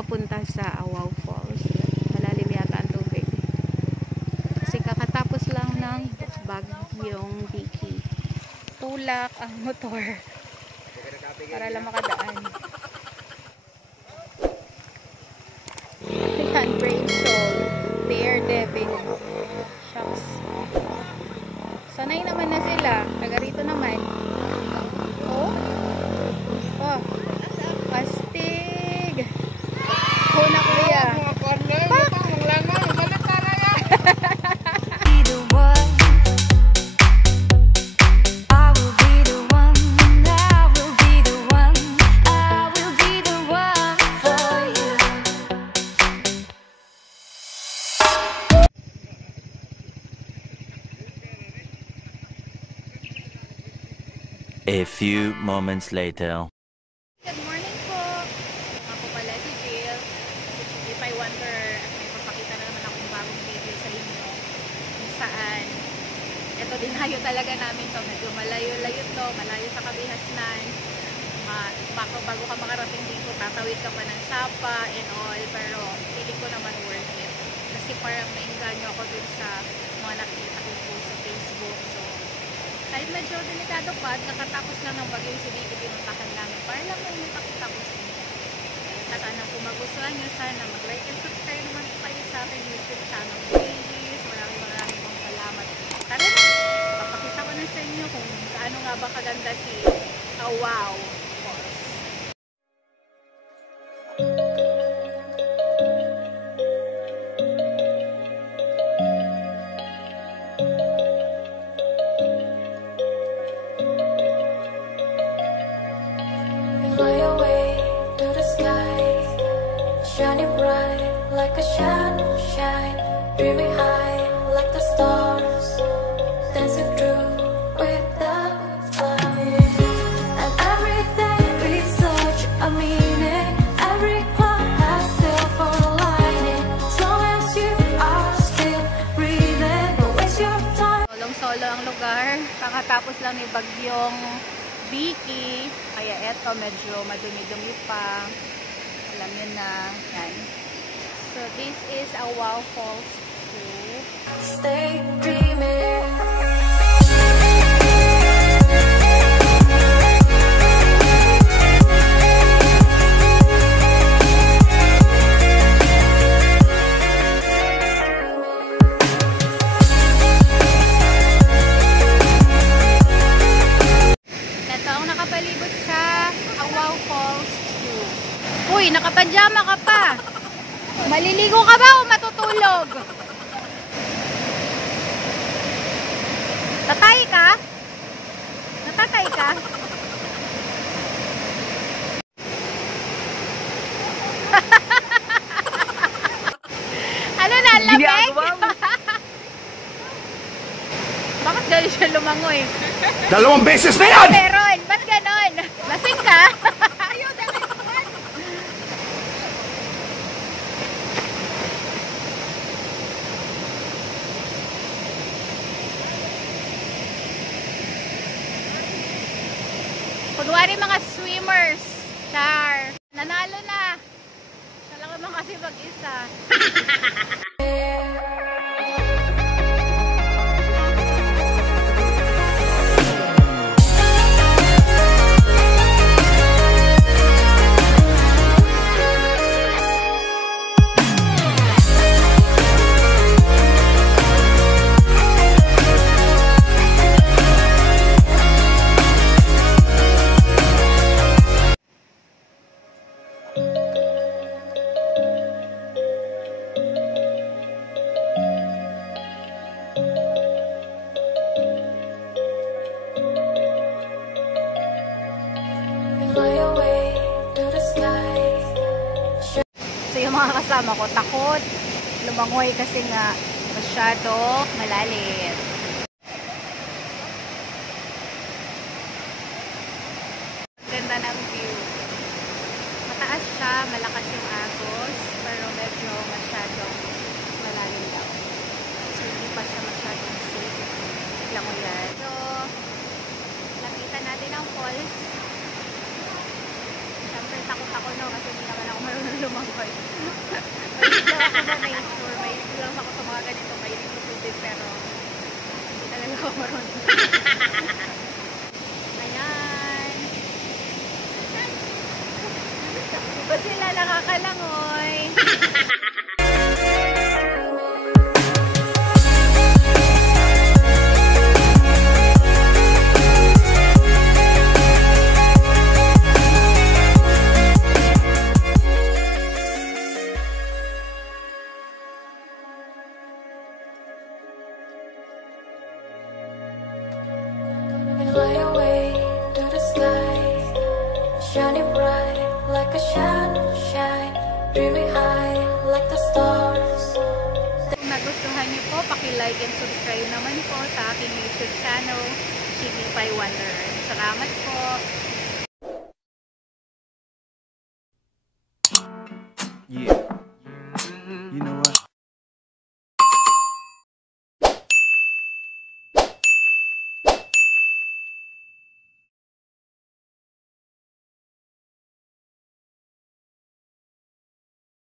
papunta sa Awao Falls. Malalim yata ang tubig. Kasi kakatapos lang ng bagyong Vicky. Tulak ang motor para lang makadaan. Ayan, Brave Soul, Daredevil. Shucks. Sanay naman na sila. Taga rito naman. Oh. Oh. Astig. Oh na kuya. Pak! A few moments later. Good morning po. Ako pala si Jill. If I wonder, may papakita na naman akong bagong video sa inyo. Kung saan, ito dinayo talaga namin to. Medyo malayo-layo to. Malayo sa Kabihasnan. Bago ka makarating dito, tatawid ka pa ng Sapa and all. Pero feeling ko naman worth it. Kasi parang nainganyo ako dun sa mga nakita ko po sa Facebook. So, kahit medyo delikado pa at nakatapos lang ng bagyong Vicky, pinuntahan namin para lang may makita ko sa inyo. Sana kung magustuhan nyo, sana mag-like and subscribe naman kayo sa aking YouTube channel. Please, maraming pong salamat. Tara na, papakita ko na sa inyo kung gaano nga ba kaganda si Awao Falls. Shining bright like a shadow shine, dreaming high like the stars, dancing through with the clouds. And everything is such a meaning. Every cloud has silver lining. As long as you are still breathing, don't waste your time. Solong-solo ang lugar. Kakatapos lang ni bagyong Vicky, kaya eto medyo madumi-dumi pa. Alam nyo na. Yan. So, this is Awao Falls 2. Stay dreaming. Ito ang nakapalibot sa Awao Falls 2. Uy, nakapajama ka pa. Maliligo ka ba o matutulog? Tatay ka? Natatay ka? Ano na, lamig? Bakit gano'n siya lumangoy? 2 beses na yan! Meron, ba't gano'n? Lasing ka? Kunwari mga swimmers. Char. Nanalo na. Siya lang naman kasi mag-isa. So yung mga kasama ko takot lumangoy kasi nga masyado malalim. Ganda ng view. Mataas siya, malakas yung agos, pero medyo masyadong malalim daw. So hindi pa siya masyadong safe. Langoyan. So lapitan natin ang falls. Siyempre takot ako no kasi hindi naman ako marunong lumangoy. Mahilig lang ako sa nature. Mahilig lang ako sa mga ganito. Mahilig sa tubig pero hindi talaga ako marunong. Ayan. Diba sila nakakalangoy? Fly away to the sky, shining bright like a sunshine, dreaming high like the stars. Kung nagustuhan niyo po, paki-like and subscribe naman po sa aking YouTube channel, Chibi Pie Wanderer. Salamat po!